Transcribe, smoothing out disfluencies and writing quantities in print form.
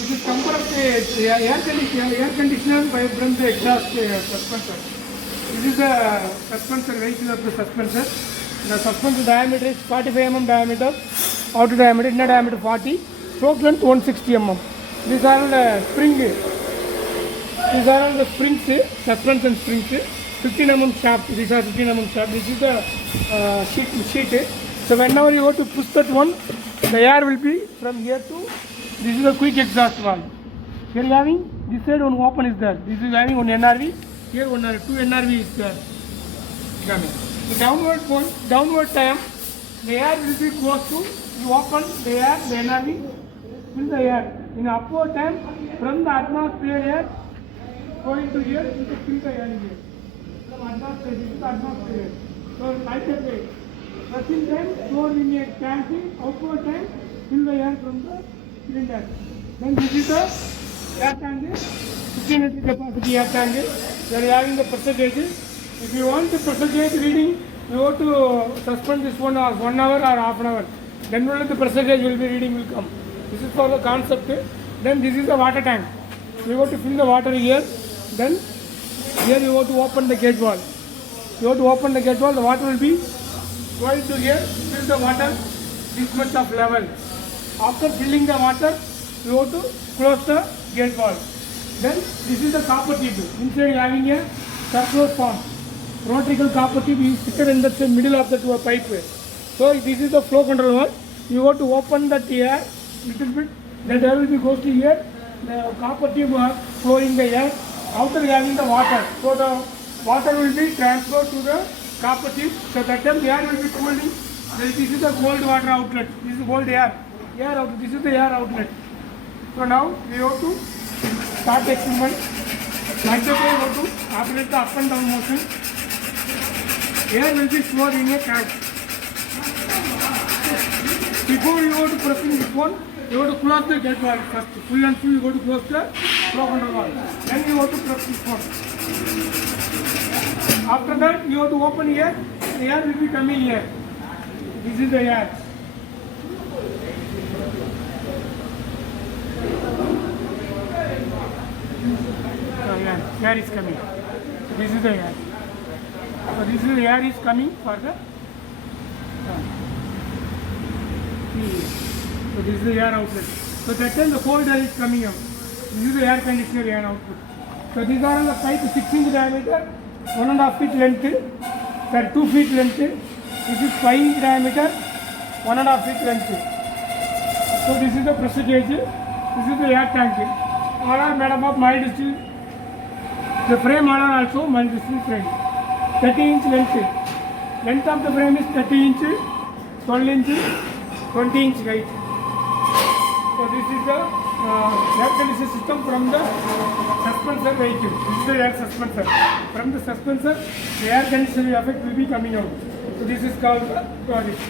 This is compressed air conditioner by from the exhaust suspensor. This is the suspensor, vehicle of the suspensor. The suspensor diameter is 45 mm diameter, outer diameter, inner diameter 40, stroke length 160 mm. These are the spring. These are all the springs, suspension springs. 15 mm shaft. These are 15 mm shaft. This is the sheet. So whenever you go to push that one, the air will be from here to. This is a quick exhaust valve. Here you having this side one open is there. This is having one NRV. Here one two NRV is there. The downward time, the air will be close to. You open the air, the NRV, fill the air. In upward time, from the atmosphere air going to here, you can fill the air here. From atmosphere, this is the atmosphere air. So like that way. Pressing time, stored in a tank. Outward time, fill the air from the cylinder. Then this is the air tank. 15 liter capacity air tank. We are having the pressure gauge. If you want the pressure gauge reading, you have to suspend this one or 1 hour or half an hour. Then only the pressure gauge will be reading will come. This is for the concept. Then this is the water tank. You have to fill the water here. Then here you have to open the gauge valve. You have to open the gauge valve. The water will be going to here. Fill the water this much of level. After filling the water, you have to close the gauge valve. Then this is the copper tube. Inside you having a circular pump. Rotary copper tube is fitted in the middle of the pipe. So this is the flow control valve. You have to open that air little bit. The air will be goes to here. The copper tube are flowing the air. After having the water, so the water will be transferred to the copper tube. So that time the air will be cooling. This is the cold water outlet. This is cold air. Outlet. This is the air outlet. So now we have to start the experiment. Like that way, we have to operate the up and down motion. Air will be stored in a tank. Before you go to pressing this one, you have to close the gate valve first. Full and full, you go to close the flow control valve. Then you have to press this one. After that, you have to open here. The air will be coming here. This is the air. So air is coming. So this is the air. So this is the air is coming for the. So this is the air outlet. So that time the cold air is coming out. This is the air conditioner air output. So these are the pipe 6 inch diameter, 1.5 feet length, 2 feet length. This is 5 inch diameter, 1.5 feet length. So this is the pressure gauge. This is the air tank. All are made up of mild steel. The frame all are also mild steel frame. 30 inch length. Length of the frame is 30 inch, 12 inch, 20 inch height. So this is the air conditioner system from the suspensor vehicle. This is the air suspensor. From the suspensor, the air conditioning effect will be coming out. So this is called the project.